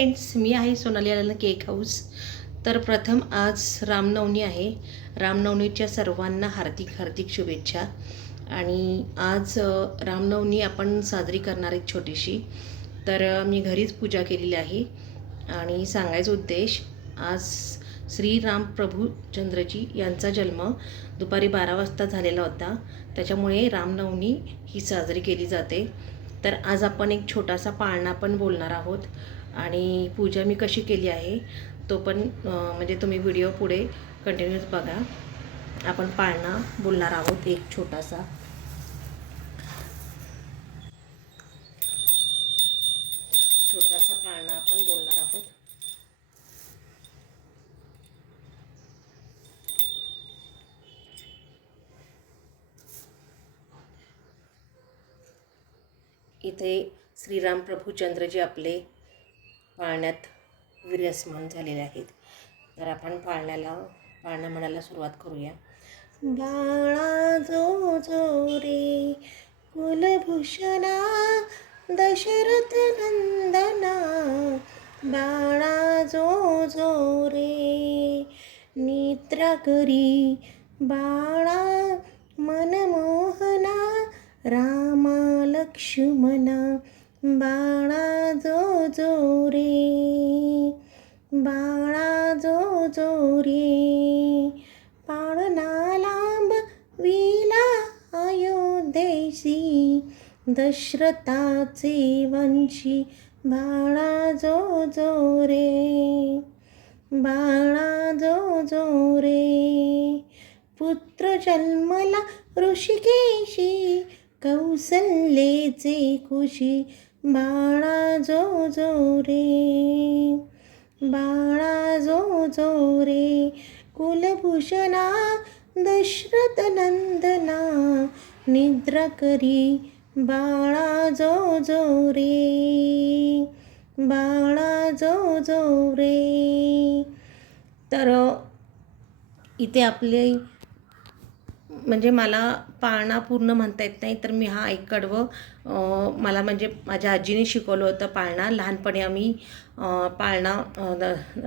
Friends, मी आहे सोनाली आलेला cake house. तर प्रथम आज रामनवमी आहे. रामनवमीच्या सर्वांना हार्दिक हार्दिक शुभेच्छा. आणि आज रामनवमी आपण साजरी करणार एक छोटीशी. तर मी घरीच पूजा केलेली आहे. आणि सांगायचा उद्देश, आज श्रीराम प्रभू चंद्रजी यांचा जन्म दुपारी 12 वाजता झालेला होता. त्याच्यामुळे रामनवमी ही साजरी केली जाते. तर आज आपण एक छोटासा पाळणा पण बोलणार आहोत आणि पूजा मी कशी केली आहे तो पण म्हणजे तुम्ही व्हिडिओ पुढे कंटिन्यूस बघा. आपण पाळणा बोलणार आहोत, एक छोटासा पाळणा आपण बोलणार आहोत. इथे श्रीराम प्रभू चंद्रजी आपले पाळण्यात विराजमान झालेले आहेत. तर आपण पाळणा म्हणायला सुरुवात करूया. बाळा जो जो रे कुलभूषणा दशरथ नंदना, बाळा जो जो रे निद्रा करी, बाळा मनमोहना रामा लक्ष्मणा, बाळा जो जो रे, बाळा जो जो रे पाळणा लांब विला अयोध्येसी, दशरथाचे वंशी, बाळा जो जो रे, बाळा जो जो रे पुत्र जन्मला ऋषिकेशी, कौसल्येचे कुशी, बाळा जो जो रे, बाळा जो जो रे कुलभूषणा दशरथ नंदना, निद्रा करी, बाळा जो जो रे, बाळा जो जो रे. तर इथे आपले म्हणजे मला पाळणा पूर्ण म्हणता येत नाही, तर मी हा एक कडवं मला म्हणजे माझ्या आजीने शिकवलं होतं पाळणा. लहानपणी आम्ही पाळणा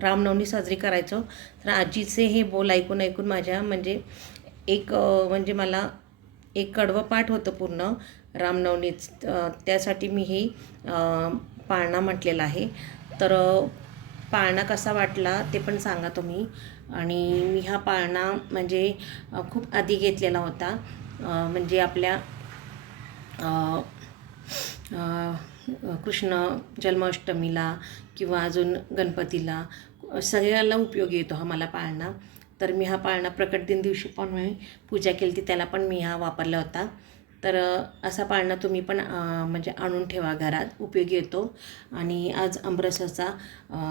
रामनवमी साजरी करायचो. तर आजीचे हे बोल ऐकून ऐकून माझ्या म्हणजे म्हणजे मला एक कडवं पाठ होतं पूर्ण रामनवमीच. त्यासाठी मी हे पाळणा म्हटलेला आहे. तर पाळणा कसा वाटला ते पण सांगा तुम्ही. आणि मी हा पाळणा म्हणजे खूप आधी घेतलेला होता, म्हणजे आपल्या कृष्ण जन्माष्टमीला किंवा अजून गणपतीला सगळ्याला उपयोगी येतो हा मला पाळणा. तर मी हा पाळणा प्रकट दिन दिवशी पण मी पूजा केली होती, त्याला पण मी हा वापरला होता. तर असा पाळणा तुम्ही पण म्हणजे आणून ठेवा घरात, उपयोगी येतो. आणि आज आमरसाचा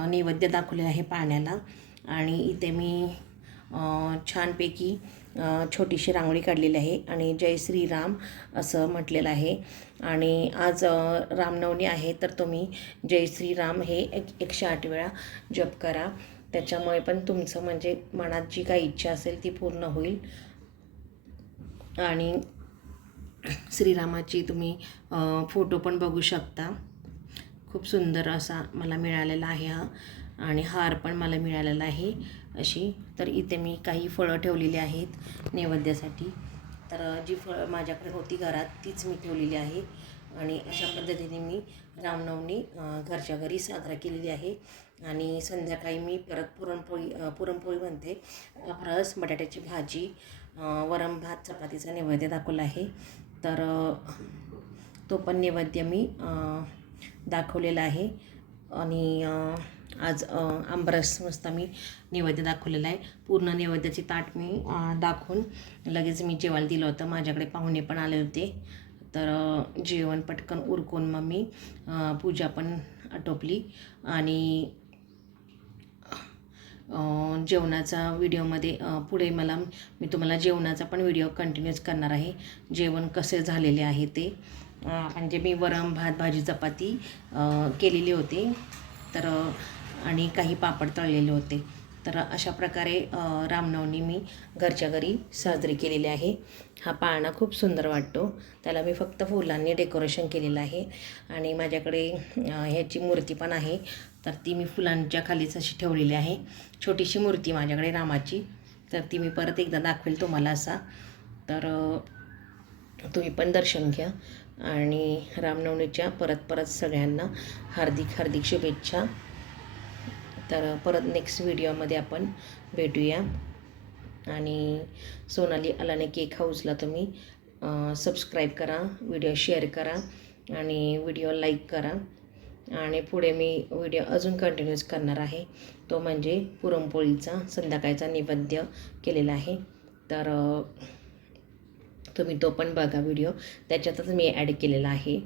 नैवेद्य दाखवलेला आहे पाळण्याला. आणि इथे मी छानपैकी छोटीशी रांगोळी काढलेली आहे आणि जय श्रीराम असं म्हटलेलं आहे. आणि आज रामनवमी आहे, तर तुम्ही जय श्रीराम हे 108 वेळा जप करा. त्याच्यामुळे पण तुमचं म्हणजे मनात जी काही इच्छा असेल ती पूर्ण होईल. आणि श्रीरामाची तुम्ही फोटो पण बघू शकता. खूप सुंदर असा मला मिळालेला आहे हा. आणि हार पण मला मिळालेला आहे अशी. तर इथे मी काही फळं ठेवलेली आहेत नैवेद्यासाठी. तर जी फळं माझ्याकडे होती घरात तीच मी ठेवलेली आहे. आणि अशा पद्धतीने मी रामनवमी घरच्या घरी साजरा केलेली आहे. आणि संध्याकाळी मी परत पुरणपोळी म्हणते, रस, बटाट्याची भाजी, वरण भात, चपातीचा नैवेद्य दाखवला आहे. तर तो पण नैवेद्य मी दाखवलेला आहे. आणि आज आमरस मस्त मी नैवेद्य दाखवलेला आहे. पूर्ण नैवेद्याची ताट मी दाखवून लगेच मी जेवायला दिलं होतं. माझ्याकडे पाहुणे पण आले होते. तर जेवण पटकन उरकून मग मी पूजा पण आटोपली. आणि जेवणाचा व्हिडिओमध्ये पुढे मी तुम्हाला जेवणाचा पण व्हिडिओ कंटिन्यूच करणार आहे, जेवण कसे झालेले आहे ते. म्हणजे मी वरण भात भाजी चपाती केलेली होती. तर आणि काही पापड तळलेले होते. तर अशा प्रकारे रामनवमी मी घरच्या घरी साजरी केलेली आहे. हा पाळणा खूप सुंदर वाटतो. त्याला मी फक्त फुलांनी डेकोरेशन केलेलं आहे. आणि माझ्याकडे ह्याची मूर्ती पण आहे, तर ती मी फुलांच्या खालीच अशी ठेवलेली आहे. छोटीशी मूर्ती माझ्याकडे रामाची, तर ती मी परत एकदा दाखवेल तुम्हाला असा. तर तुम्ही पण दर्शन घ्या आणि रामनवमीच्या परत सगळ्यांना हार्दिक हार्दिक शुभेच्छा. तर परत नेक्स्ट व्हिडिओमध्ये आपण भेटूया. आणि सोनाली अलाने केक हाऊसला तुम्ही सबस्क्राईब करा, व्हिडिओ शेअर करा आणि व्हिडिओ लाईक करा. आणि पुढे मी व्हिडिओ अजून कंटिन्यूस करणार आहे, तो म्हणजे पुरणपोळीचा संध्याकाळचा नैवेद्य केलेला आहे. तर तुम्ही तो पण बघा व्हिडिओ, त्याच्यातच मी ॲड केलेला आहे.